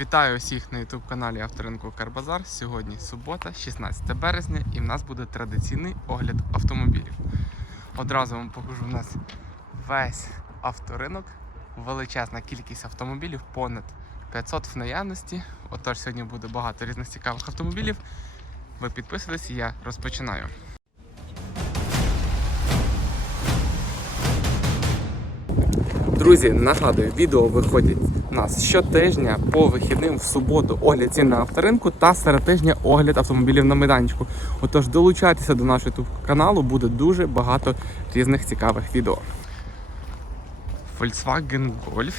Вітаю усіх на youtube каналі Авторинку Карбазар. Сьогодні субота, 16 березня, і в нас буде традиційний огляд автомобілів. Одразу вам покажу у нас весь авторинок, величезна кількість автомобілів, понад 500 в наявності. Отож, сьогодні буде багато різних цікавих автомобілів. Ви підписуйтесь я розпочинаю. Друзі, нагадую, відео виходять у нас щотижня по вихідним в суботу огляд цін на авторинку та серед тижня огляд автомобілів на майданчику. Отож, долучайтеся до нашого каналу, буде дуже багато різних цікавих відео. Volkswagen Golf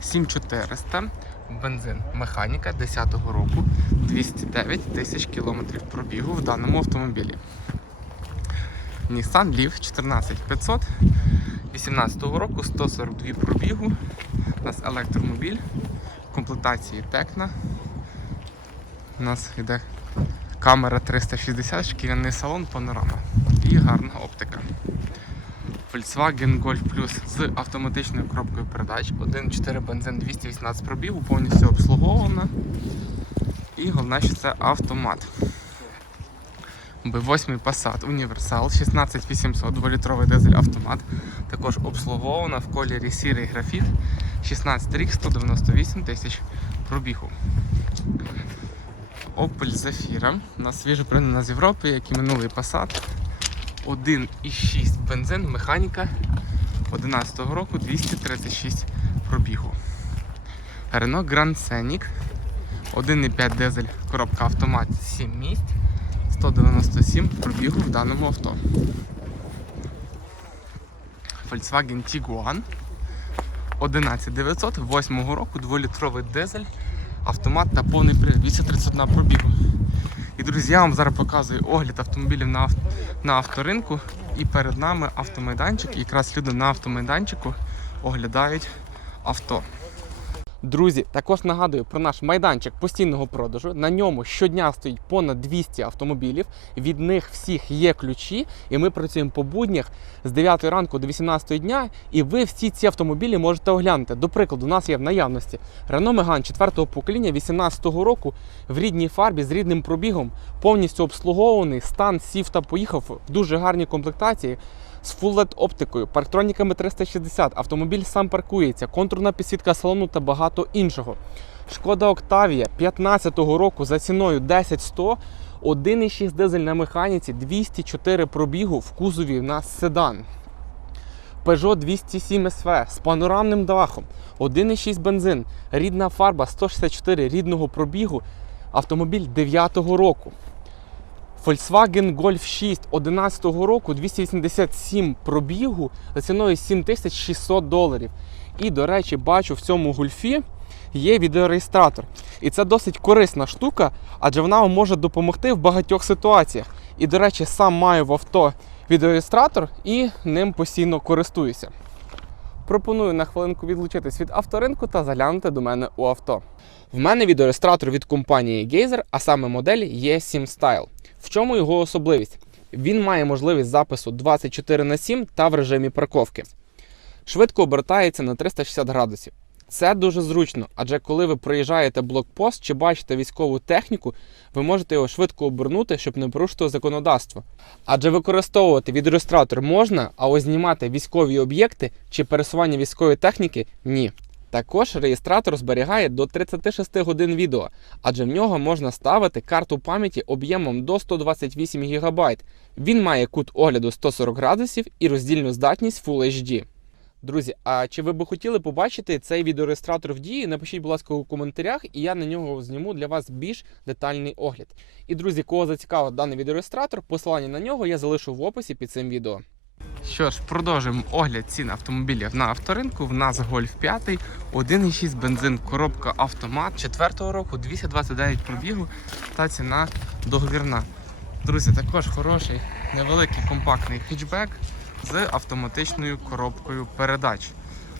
7400, бензин механіка 10-го року, 209 тисяч кілометрів пробігу в даному автомобілі. Nissan Leaf 14500 18-го року 142 пробігу. У нас електромобіль комплектації Tecna. У нас йде камера 360, шкіряний салон, панорама і гарна оптика. Volkswagen Golf Plus з автоматичною коробкою передач. 1.4 бензин 218 пробігу, повністю обслугована. І головне, що це автомат. B8 Passat Універсал 16800 2-літровий дизель автомат. Також обслугована в кольорі сірий графіт. 16 рік, 198 тисяч пробігу. Opel Zafira. У нас свіжо пригнана з Європи, як і минулий Passat. 1,6 бензин, механіка 11 року 236 пробігу. Renault Grand Scenic 1,5 дизель, коробка автомат 7 місць. 197 пробігу в даному авто. Volkswagen Tiguan 11900 8 року, 2-літровий дизель, автомат та повний привід, 231 пробігу. І друзі, я вам зараз показую огляд автомобілів на, ав- на авторинку. І перед нами автомайданчик. І якраз люди на автомайданчику оглядають авто. Друзі, також нагадую про наш майданчик постійного продажу. На ньому щодня стоїть понад 200 автомобілів. Від них всіх є ключі, і ми працюємо по буднях з 9 ранку до 18 дня. І ви всі ці автомобілі можете оглянути. До прикладу, у нас є в наявності Renault Megane 4-го покоління 18-го року в рідній фарбі з рідним пробігом, повністю обслугований, стан сів та поїхав в дуже гарній комплектації. З Full LED оптикою, парктроніками 360, автомобіль сам паркується, контурна підсвітка салону та багато іншого. Шкода Октавія 15-го року за ціною 10100, 1,6 дизель на механіці, 204 пробігу в кузові у нас седан. Peugeot 207 SV з панорамним дахом, 1,6 бензин, рідна фарба 164 рідного пробігу, автомобіль 9-го року. Volkswagen Golf 6 11 року 287 пробігу за ціною 7600 доларів. І, до речі, бачу в цьому гольфі є відеореєстратор. І це досить корисна штука, адже вона вам може допомогти в багатьох ситуаціях. І, до речі, сам маю в авто відеореєстратор і ним постійно користуюся. Пропоную на хвилинку відлучитись від авторинку та заглянути до мене у авто. В мене відеореєстратор від компанії Gazer, а саме модель E7 Style. В чому його особливість? Він має можливість запису 24 на 7 та в режимі парковки. Швидко обертається на 360 градусів. Це дуже зручно, адже коли ви проїжджаєте блокпост чи бачите військову техніку, ви можете його швидко обернути, щоб не порушити законодавство. Адже використовувати відреєстратор можна, а ось знімати військові об'єкти чи пересування військової техніки ні. Також реєстратор зберігає до 36 годин відео, адже в нього можна ставити карту пам'яті об'ємом до 128 ГБ. Він має кут огляду 140 градусів і роздільну здатність Full HD. Друзі, а чи ви би хотіли побачити цей відеореєстратор в дії? Напишіть, будь ласка, у коментарях, і я на нього зніму для вас більш детальний огляд. І друзі, кого зацікавив даний відеореєстратор, посилання на нього я залишу в описі під цим відео. Що ж, продовжуємо огляд цін автомобілів на авторинку. В нас Golf 5, 1,6 бензин, коробка автомат 4-го року, 229 пробігу та ціна договірна. Друзі, також хороший невеликий компактний хетчбек з автоматичною коробкою передач.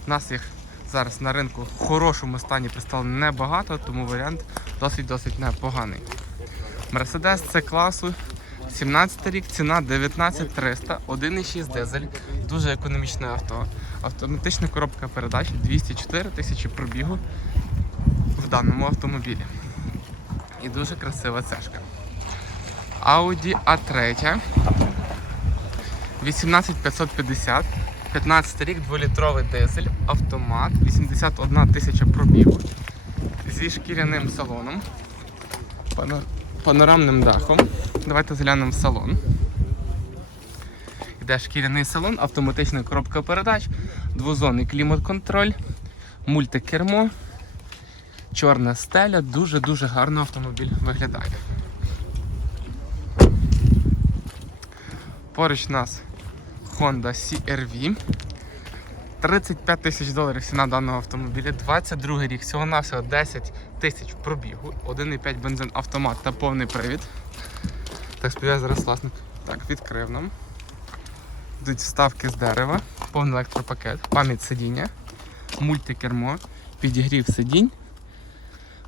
У нас їх зараз на ринку в хорошому стані представлено небагато, тому варіант досить-досить непоганий. Мерседес це класу 17 рік, ціна 19300, 1,6 дизель, дуже економічне авто. Автоматична коробка передач 204 тисячі пробігу. В даному автомобілі. І дуже красива цешка. Audi A3 18550, 15 рік, 2-літровий дизель, автомат, 81 тисяча пробігу зі шкіряним салоном, панорамним дахом. Давайте заглянемо в салон. Йде шкіряний салон, автоматична коробка передач, двозонний клімат-контроль, мультикермо, чорна стеля, дуже-дуже гарно автомобіль виглядає. Поруч у нас Honda CR-V. 35 тисяч доларів ціна даного автомобіля, 22 рік, всього навсього 10 тисяч пробігу, 1,5 бензин автомат та повний привід. Так, сподіваюся, зараз власник так, відкрив нам. Йдуть вставки з дерева, повний електропакет, пам'ять сидіння, мультикермо, підігрів сидінь,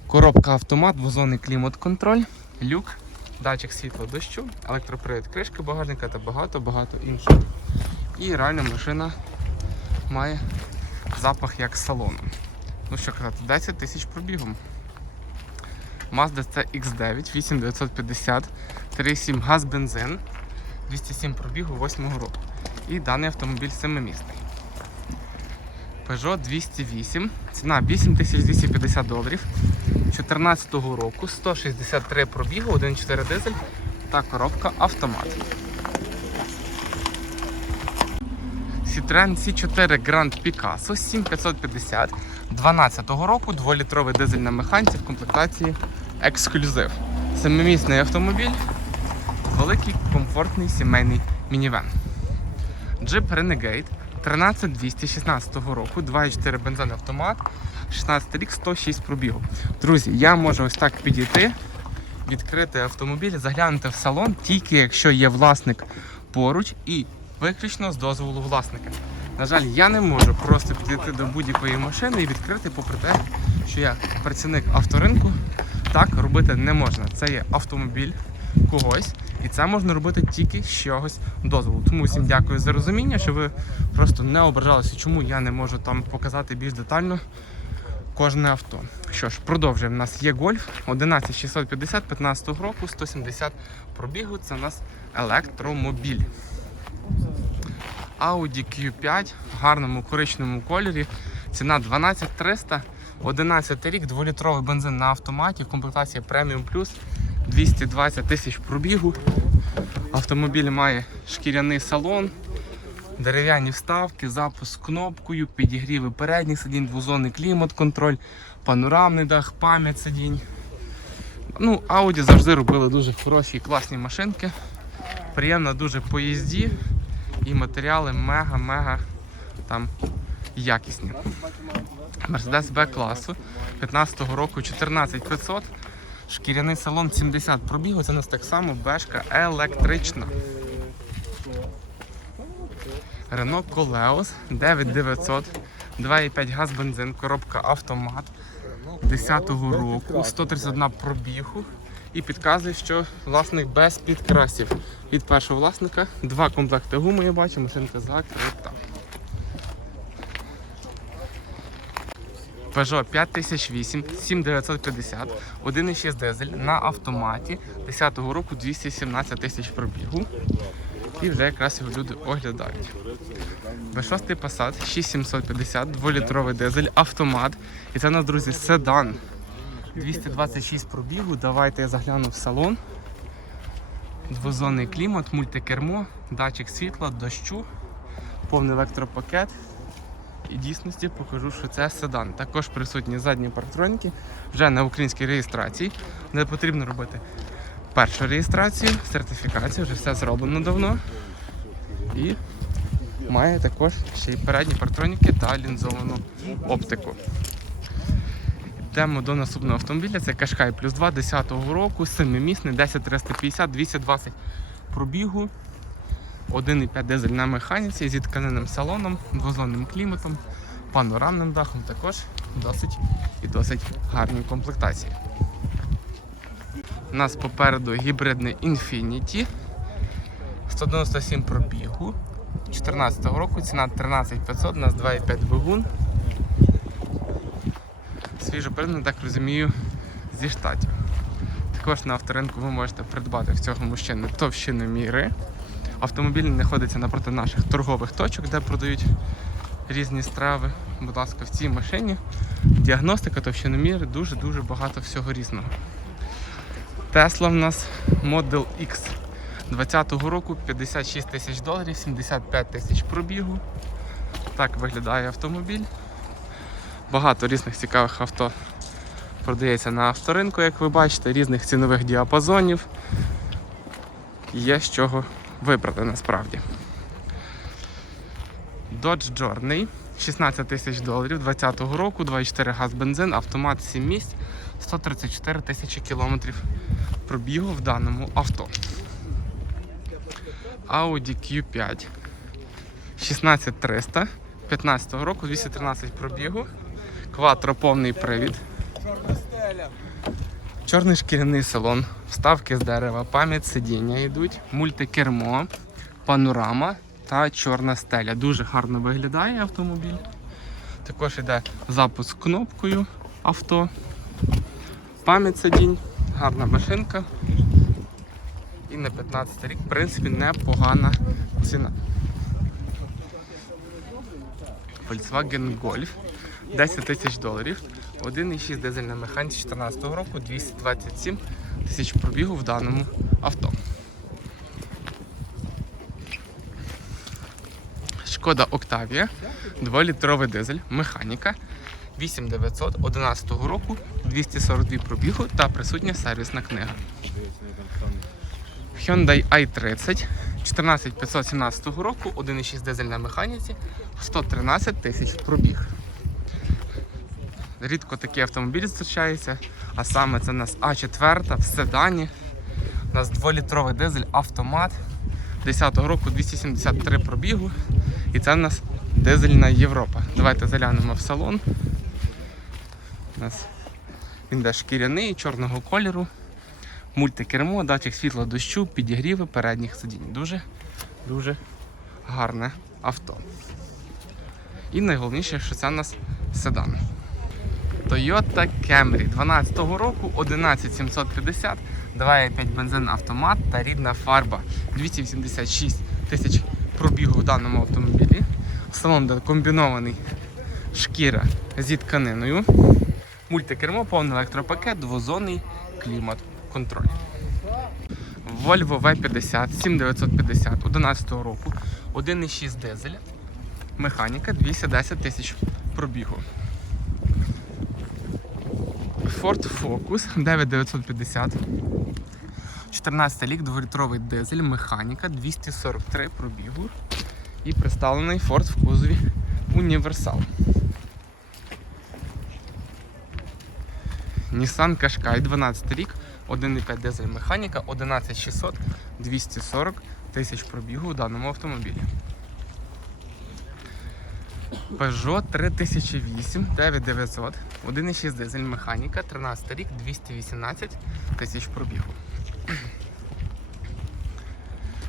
коробка автомат, двозонний клімат-контроль, люк, датчик світла дощу, електропривід кришки багажника та багато-багато іншого. І реально машина має запах як салону. Ну що казати, 10 тисяч пробігом. Mazda CX9 8950, 3,7 газ бензин, 207 пробігу 8 року. І даний автомобіль семимісний. Peugeot 208, ціна 8250 доларів, 2014 року, 163 пробігу, 1.4 дизель та коробка автомат. Citroen C4 Grand Picasso 7550 12 року, 2-літровий дизель на механіці в комплектації ексклюзив. Семимісний автомобіль, великий комфортний сімейний мінівен. Jeep Renegade 13216 року, 2,4 бензин автомат, 16 рік, 106 пробігу. Друзі, я можу ось так підійти, відкрити автомобіль, заглянути в салон, тільки якщо є власник поруч і виключно з дозволу власника. На жаль, я не можу просто підійти до будь-якої машини і відкрити, попри те, що я працівник авторинку, так робити не можна. Це є автомобіль когось, і це можна робити тільки з чогось дозволу. Тому всім дякую за розуміння, що ви просто не ображалися, чому я не можу там показати більш детально кожне авто. Що ж, продовжуємо. У нас є гольф 11650 15 року, 170 пробігу. Це у нас електромобіль. Audi Q5 в гарному коричневому кольорі. Ціна 12300, 11 рік, 2-літровий бензин на автоматі в комплектації Premium Plus 220 тисяч пробігу. Автомобіль має шкіряний салон, дерев'яні вставки, запуск кнопкою, підігріви передніх сидінь, двозонний клімат-контроль, панорамний дах, пам'ять сидінь. Ну, Audi завжди робили дуже хороші і класні машинки. Приємно дуже по їзді і матеріали мега-мега там якісні. Mercedes B класу 15-го року 14500. Шкіряний салон 70 пробігу, це у нас так само бешка електрична. Renault Coleos 9900, 2,5 газ бензин, коробка автомат 10-го року, 131 пробігу. І підказує, що власник без підкрасів. Від першого власника два комплекти гуми я бачу, машинка закрита. Peugeot 5008, 7950, 1,6 дизель на автоматі 10-го року 217 тисяч пробігу. І вже якраз його люди оглядають. V6 Passat 6750, 2-літровий дизель, автомат. І це у нас, друзі, седан. 226 пробігу. Давайте я загляну в салон. Двозонний клімат, мультикермо, датчик світла, дощу, повний електропакет. І дійсності покажу, що це седан. Також присутні задні парктроніки вже на українській реєстрації. Не потрібно робити першу реєстрацію, сертифікацію, вже все зроблено давно. І має також ще й передні парктроніки та лінзовану оптику. Йдемо до наступного автомобіля. Це Кашкай плюс 2 10-го року, 7-місний, 10350, 220 пробігу, 1,5 дизель на механіці зі тканинним салоном, двозонним кліматом, панорамним дахом, також досить і досить гарні комплектації. У нас попереду гібридний Infiniti, 197 пробігу, 2014 року, ціна 13500, у нас 2,5 двигун. Свіжопригнаний, так розумію, зі штатів. Також на авторинку ви можете придбати в цього мужчини товщини міри. Автомобіль знаходиться напроти наших торгових точок, де продають різні страви. Будь ласка, в цій машині діагностика товщиноміри, дуже-дуже багато всього різного. Тесла в нас Model X 20-го року 56 тисяч доларів, 75 тисяч пробігу. Так виглядає автомобіль. Багато різних цікавих авто продається на авторинку, як ви бачите, різних цінових діапазонів. Є з чого вибрати насправді. Dodge Journey 16 тисяч доларів 20-го року, 2,4 газ бензин, автомат 7 місць, 134 тисячі кілометрів пробігу в даному авто. Audi Q5 16300 15 року, 213 пробігу, кватро повний привід. Чорний шкіряний салон, вставки з дерева, пам'ять сидіння йдуть, мультикермо, панорама та чорна стеля. Дуже гарно виглядає автомобіль. Також йде запуск кнопкою авто, пам'ять сидінь, гарна машинка. І на 15 рік, в принципі, непогана ціна. Volkswagen Golf 10 тисяч доларів. 1,6 дизель на механіці 2014 року, 227 тисяч пробігу в даному авто. Шкода Octavia, 2-літровий дизель, механіка 8900 11 року, 242 пробігу та присутня сервісна книга. Hyundai i30 14517 року, 1,6 дизель на механіці, 113 тисяч пробіг. Рідко такі автомобілі зустрічаються, а саме це у нас А4 в седані. У нас 2-літровий дизель автомат 10-го року 273 пробігу. І це у нас дизельна Європа. Давайте заглянемо в салон. У нас він де шкіряний, чорного кольору, мультикермо, датчик світла дощу, підігріви передніх сидінь. Дуже дуже гарне авто. І найголовніше, що це у нас седан. Toyota Camry 12 року 11750, 2,5 бензин автомат та рідна фарба. 286 тисяч пробігу в даному автомобілі. Салон комбінований шкіра зі тканиною. Мультикермо, повний електропакет, двозонний клімат контроль. Volvo V50 7950 11 року, 1,6 дизель, механіка 210 тисяч пробігу. Ford Focus 9950. 14 рік, 2-літровий дизель, механіка 243 пробігу. І представлений Ford в кузові Універсал. Nissan Qashqai 12 рік, 1,5 дизель механіка, 11600, 240 тисяч пробігу у даному автомобілі. Peugeot 3008 9900, 1,6 дизель механіка, 13 рік, 218 тисяч пробігу.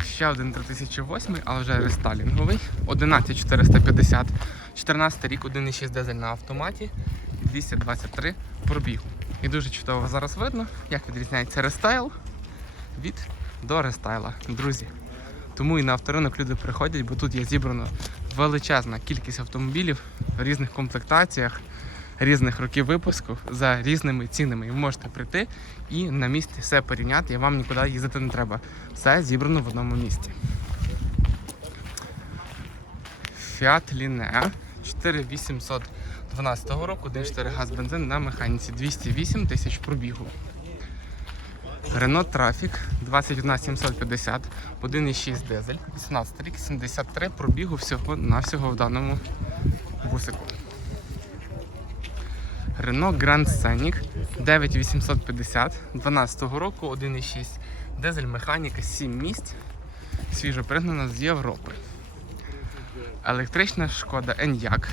Ще один 3008, але вже рестайлінговий, 11450, 14 рік, 1,6 дизель на автоматі, 223 пробігу. І дуже чудово зараз видно, як відрізняється рестайл від до рестайла, друзі. Тому і на авторинок люди приходять, бо тут є зібрано величезна кількість автомобілів в різних комплектаціях, різних років випуску за різними цінами. І ви можете прийти і на місці все порівняти, і вам нікуди їздити не треба. Все зібрано в одному місці. Fiat Linea 4812 року, 1,4 газ бензин на механіці, 208 тисяч пробігу. Renault Trafic 21750, 1,6 дизель, 18 рік, 73 пробігу всього на всього в даному бусику. Renault Grand Scenic 9850, 12 року, 1,6 дизель, механіка, 7 місць, свіжо пригнана з Європи. Електрична шкода Enyaq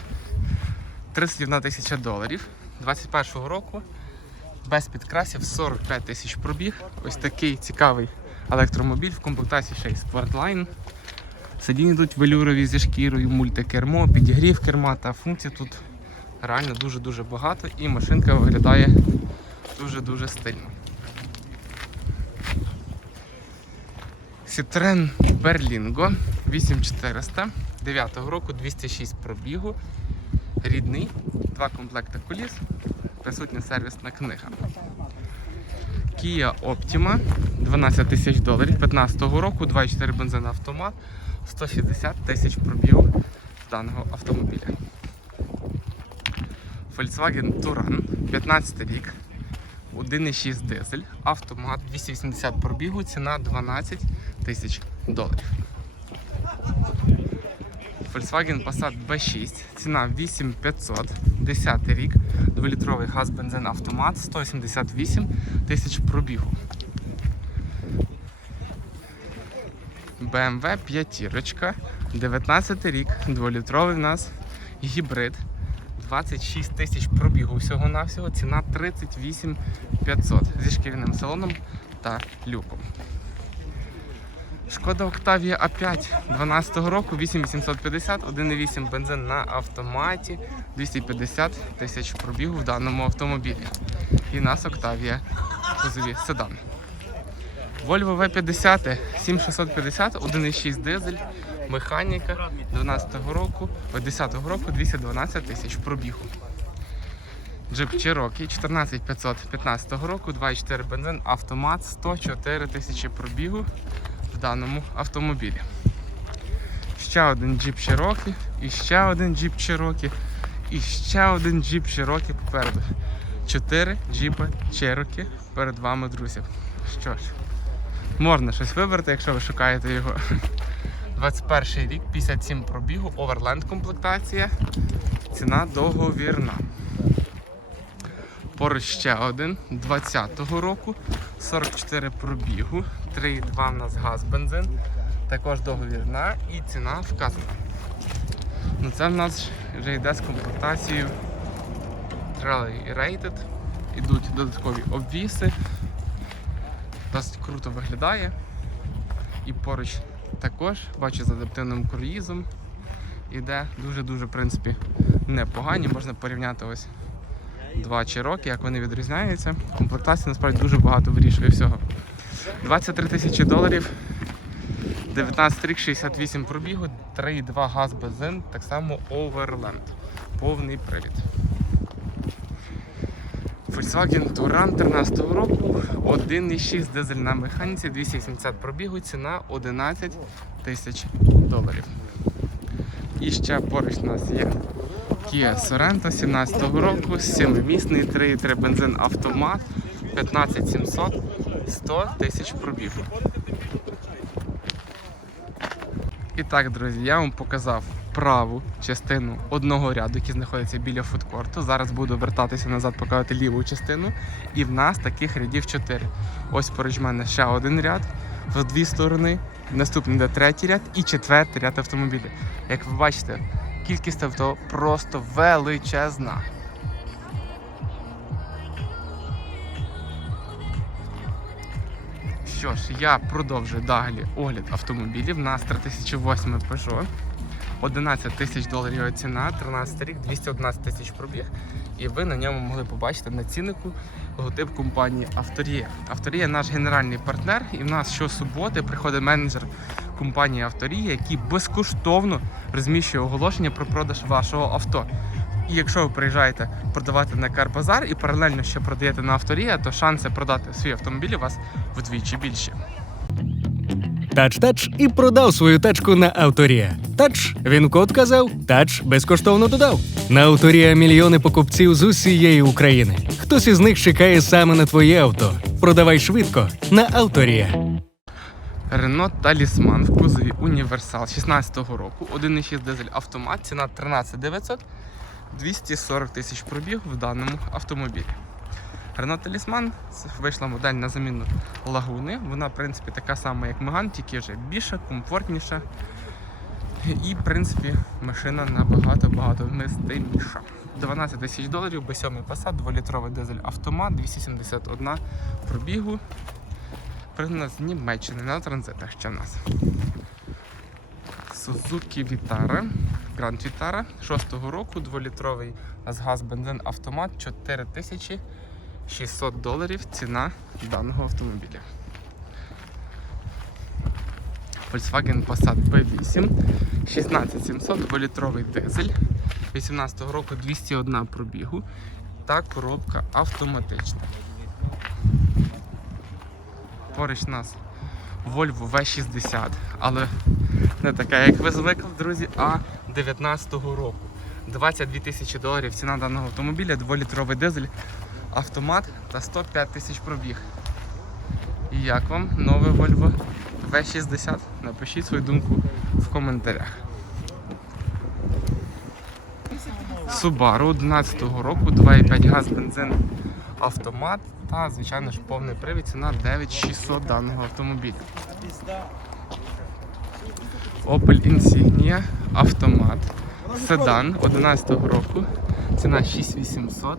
31 тисяча доларів 21 року без підкрасів 45 тисяч пробіг. Ось такий цікавий електромобіль в комплектації ще й Sportline. Сидіння йдуть велюрові зі шкірою, мультикермо, підігрів керма та функцій тут Реально дуже-дуже багато і машинка виглядає дуже-дуже стильно. Citroen Berlingo 8400 9 року 206 пробігу. Рідний, два комплекти коліс, присутня сервісна книга. Kia Optima 12 тисяч доларів 15 року, 2,4 бензин автомат, 160 тисяч пробігу даного автомобіля. Volkswagen Touran 15 рік, 1,6 дизель, автомат 280 пробігу, ціна 12 тисяч доларів. Volkswagen Passat B6, ціна 8500, 10 рік, 2-літровий газ бензин автомат, 178 тисяч пробігу. BMW 5, 19 рік, 2-літровий в нас гібрид, 26 тисяч пробігу всього-навсього, ціна 38 500 зі шкіряним салоном та люком. Шкода Octavia A5 12 року, 8850, 1,8 бензин на автоматі, 250 тисяч пробігу в даному автомобілі. І нас Octavia кузові седан. Volvo V50 7650, 1,6 дизель, механіка 12 року, 10 року 212 тисяч пробігу. Jeep Cherokee 14500 15 року, 2,4 бензин, автомат, 104 тисячі пробігу даному автомобілі. Ще один Jeep Cherokee, і ще один Jeep Cherokee, і ще один Jeep Cherokee попереду. Чотири джіпи Cherokee перед вами, друзі. Що ж, можна щось вибрати, якщо ви шукаєте його. 21 рік, 57 пробігу, оверленд комплектація, ціна договірна. Поруч ще один 20-го року, 44 пробігу, 3,2 в нас газ бензин, також договірна і ціна вказана. Ну Це в нас вже йде з комплектацією Rally Rated. Ідуть додаткові обвіси. Досить круто виглядає. І поруч також, бачу, з адаптивним круїзом. Іде дуже-дуже в принципі непогані. Можна порівняти ось два Cherokee, як вони відрізняються. Комплектація насправді дуже багато вирішує всього. 23 тисячі доларів, 19 рік, 68 пробігу, 3,2 газ бензин, так само Overland. Повний привід. Volkswagen Touran 13 року, 1,6 дизель на механіці, 270 пробігу, ціна 11 тисяч доларів. І ще поруч у нас є Kia Sorento 17 року, 7-місний, 3,3 бензин автомат, 15700, 100 тисяч пробігу. І так, друзі, я вам показав праву частину одного ряду, який знаходиться біля фудкорту. Зараз буду вертатися назад, показувати ліву частину. І в нас таких рядів 4. Ось поруч мене ще один ряд в дві сторони. Наступний йде третій ряд і четвертий ряд автомобілів. Як ви бачите, кількість авто просто величезна. Що ж, я продовжую далі огляд автомобілів. У нас 3008 Peugeot. 11 тисяч доларів ціна, 13 рік, 211 тисяч пробіг. І ви на ньому могли побачити на ціннику логотип компанії Авторія. Авторія наш генеральний партнер, і в нас щосуботи приходить менеджер компанії Авторія, який безкоштовно розміщує оголошення про продаж вашого авто. І якщо ви приїжджаєте продавати на Карбазар і паралельно ще продаєте на Авторія, то шанси продати свій автомобіль у вас вдвічі більші. Тач-тач і продав свою тачку на Авторія. Тач, він код казав, тач безкоштовно додав. На Авторія мільйони покупців з усієї України. Хтось із них чекає саме на твоє авто. Продавай швидко на Авторія. Renault Talisman в кузові Універсал 16-го року, 1,6 дизель автомат, ціна 13 900, 240 тисяч пробіг в даному автомобілі. Renault Talisman вийшла модель на заміну лагуни. Вона, в принципі, така сама, як Megane, тільки вже більша, комфортніша. І, в принципі, машина набагато-багато вмістиміша. 12 тисяч доларів, B7 Passat, 2-літровий дизель автомат, 271 пробігу. Пригнана з Німеччини на транзитах ще в нас. Suzuki Vitara Grand Vitara 6-го року, 2-літровий газ бензин автомат 4600 доларів ціна даного автомобіля. Volkswagen Passat B8 16700, 2-літровий дизель 18-го року 201 пробігу та коробка автоматична. Поруч нас Volvo V60, але не така, як ви звикли, друзі, а 19-го року. 22 тисячі доларів ціна даного автомобіля, 2-літровий дизель, автомат та 105 тисяч пробіг. І як вам нове Volvo V60? Напишіть свою думку в коментарях. Subaru 11 року, 2,5 газ бензин автомат та, звичайно ж, повний привід. Ціна 9600 даного автомобіля. Opel Insignia автомат. Седан 11-го року. Ціна 6800,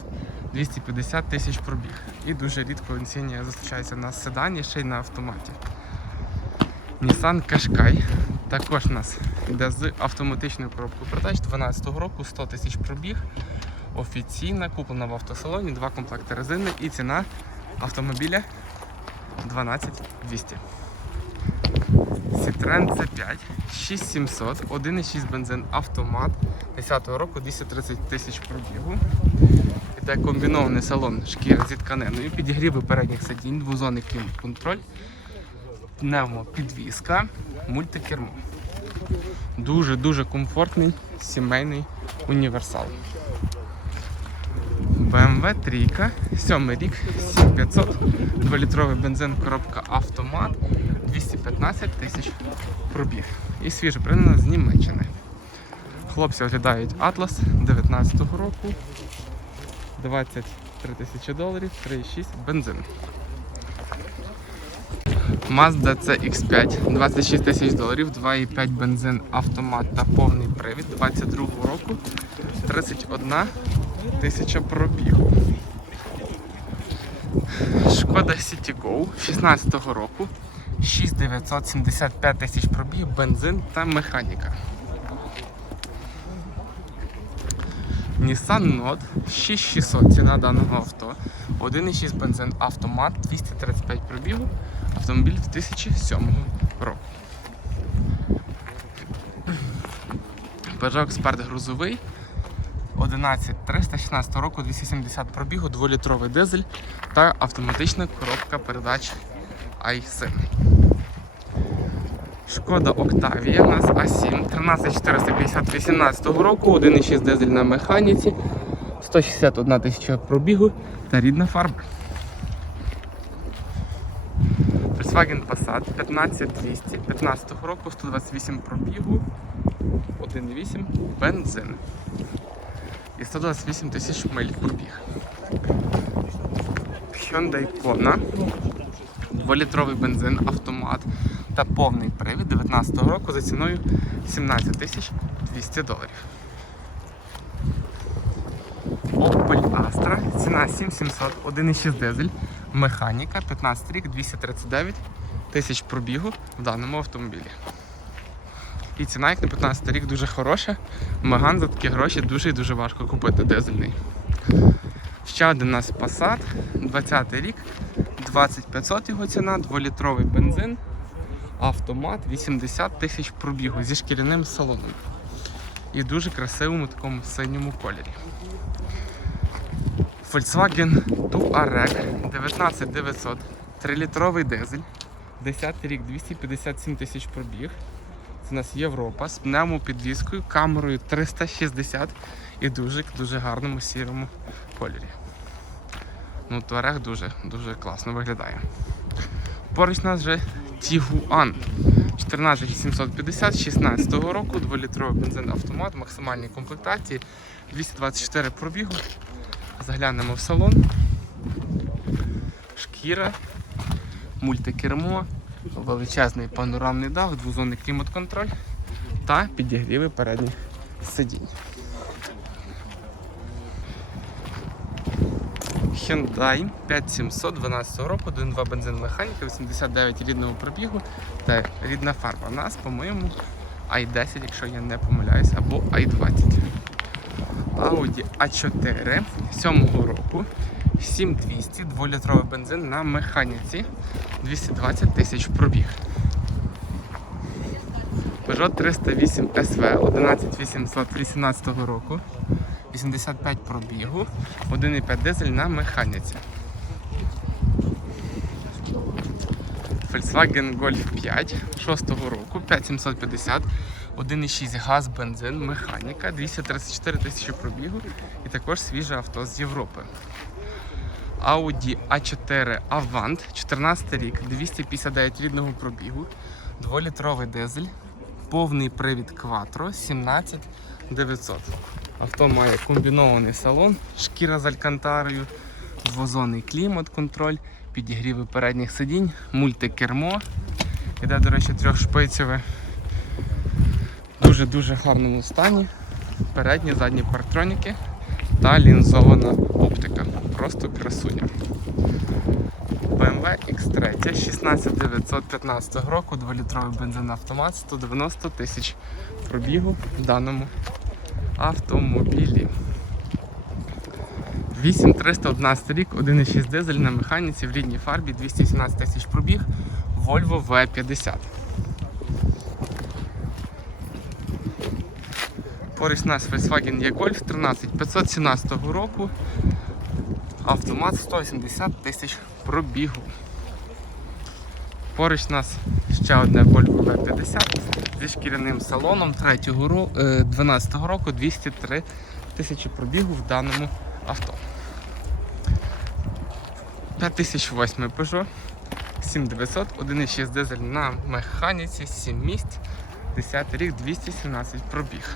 250 тисяч пробіг. І дуже рідко Insignia зустрічається на седані, ще й на автоматі. Nissan Qashqai також у нас йде з автоматичною коробкою передач 12 року, 100 тисяч пробіг. Офіційна, куплена в автосалоні, два комплекти резини і ціна автомобіля 12200. Citroen C5 6700, 1,6 бензин автомат 10-го року 230 тисяч пробігу. Іде комбінований салон шкіра зі тканиною, підігріви передніх сидінь, двозонний клімат-контроль, пневмопідвізка, мультикермо. Дуже-дуже комфортний сімейний універсал. BMW 3, 7 рік, 7500, 2-літровий бензин, коробка автомат, 215 тисяч пробіг. І свіже пригнана з Німеччини. Хлопці оглядають Atlas 19-го року, 23 тисячі доларів, 3,6 бензин. Mazda CX5 26 тисяч доларів, 2,5 бензин, автомат та повний привід 22 року, 31 тисяча пробігу. Шкода Citigo 16 року, 6975 тисяч пробіг, бензин та механіка. Nissan Note 6600 ціна даного авто, 1,6 бензин автомат, 235 пробігу, автомобіль 2007 року. Peugeot Expert грузовий 11300 року, 270 пробігу, 2-літровий дизель та автоматична коробка передач iSIM. Шкода Octavia у нас А7 13450 18 року, 1,6 дизель на механіці, 161 тисяча пробігу та рідна фарба. Volkswagen Passat 15200 15 року, 128 пробігу, 1,8 бензин. І 128 тисяч миль пробіг. Hyundai Kona 2-літровий бензин, автомат та повний привід 19 року за ціною 17 тисяч 200 доларів. Opel Astra, ціна 7700, 1,6 дизель, механіка, 15 рік, 239 тисяч пробігу в даному автомобілі. І ціна, як на 15 рік, дуже хороша. Меган за такі гроші дуже і дуже важко купити дизельний. Ще один у нас Passat, 20 рік, 2500 його ціна, 2-літровий бензин, автомат, 80 тисяч пробігу зі шкіряним салоном. І дуже красивому такому синьому кольорі. Volkswagen Touareg 19900, 3-літровий дизель, 10 рік, 257 тисяч пробіг. Це у нас Європа з пневмопідвіскою, камерою 360 і дуже дуже гарному сірому кольорі. Ну, Туарег дуже дуже класно виглядає. Поруч нас вже Tiguan 14750 16 року, 2-літровий бензин автомат, максимальній комплектації, 224 пробігу. Заглянемо в салон. Шкіра, мультикермо, величезний панорамний дах, двозонний клімат-контроль та підігріви передніх сидінь. Hyundai 5700 12 року, 1.2 бензин механіка, 89 рідного пробігу та рідна фарба. У нас, по-моєму, i10, якщо я не помиляюсь, або i20. Audi A4 7 року, 7200, 2-літровий бензин на механіці, 220 тисяч пробіг. Peugeot 308 SV 11818 року, 85 пробігу, 1,5 дизель на механіці. Volkswagen Golf 5 6 року, 5750, 1,6 газ, бензин, механіка, 234 тисячі пробігу і також свіже авто з Європи. Audi A4 Avant, 14 рік, 259 рідного пробігу, 2-літровий дизель, повний привід Quattro, 17900. Авто має комбінований салон, шкіра з алькантарою, двозонний клімат-контроль, підігріви передніх сидінь, мультикермо. Іде, до речі, трьохшпицеве. Дуже-дуже гарному стані. Передні, задні парктроніки та лінзована оптика. Просто красуня. BMW X3 16915 року, 2-літровий бензин автомат, 190 тисяч пробігу в даному автомобілі. 8311 рік, 1,6 дизель на механіці в рідній фарбі, 217 тисяч пробіг, Volvo V50. Поруч нас Volkswagen E-Golf 13517 року. Автомат 180 тисяч пробігу. Поруч нас ще одне Volvo V50 зі шкіряним салоном 3 ро- е, 12 року 203 тисячі пробігу в даному авто. 5008 Peugeot 7900, 1,6 дизель на механіці, 7 місць, 10 рік, 217 пробіг.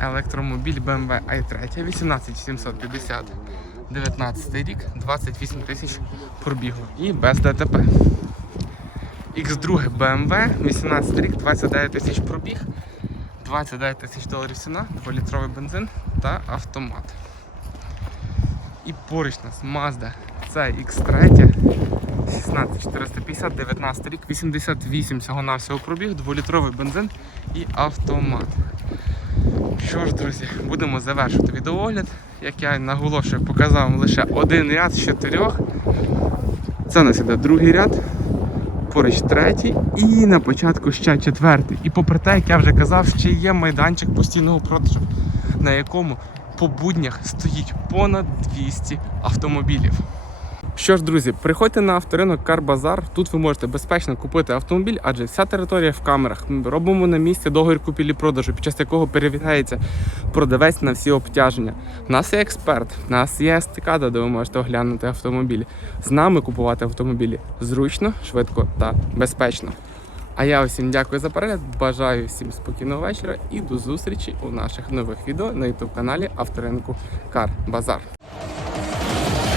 Електромобіль BMW i3 18750, 19 рік, 28 тисяч пробігу і без ДТП. X2 BMW, 18 рік, 29 тисяч пробіг, 29 тисяч доларів ціна, 2-літровий бензин та автомат. І поруч нас Mazda CX3 16450, 19 рік, 88 всього на всього пробіг, 2-літровий бензин і автомат. Що ж, друзі, будемо завершувати відеоогляд. Як я наголошую, показав вам лише один ряд з чотирьох. Це у нас іде другий ряд, поруч третій і на початку ще четвертий. І попри те, як я вже казав, ще є майданчик постійного продажу, на якому по буднях стоїть понад 200 автомобілів. Що ж, друзі, приходьте на авторинок Карбазар. Тут ви можете безпечно купити автомобіль, адже вся територія в камерах. Ми робимо на місці договір купівлі-продажу, під час якого перевіряється продавець на всі обтяження. У нас є експерт, у нас є естикада, де ви можете оглянути автомобіль. З нами купувати автомобілі зручно, швидко та безпечно. А я усім дякую за перегляд. Бажаю всім спокійного вечора і до зустрічі у наших нових відео на youtube каналі Авторинку Кар Базар.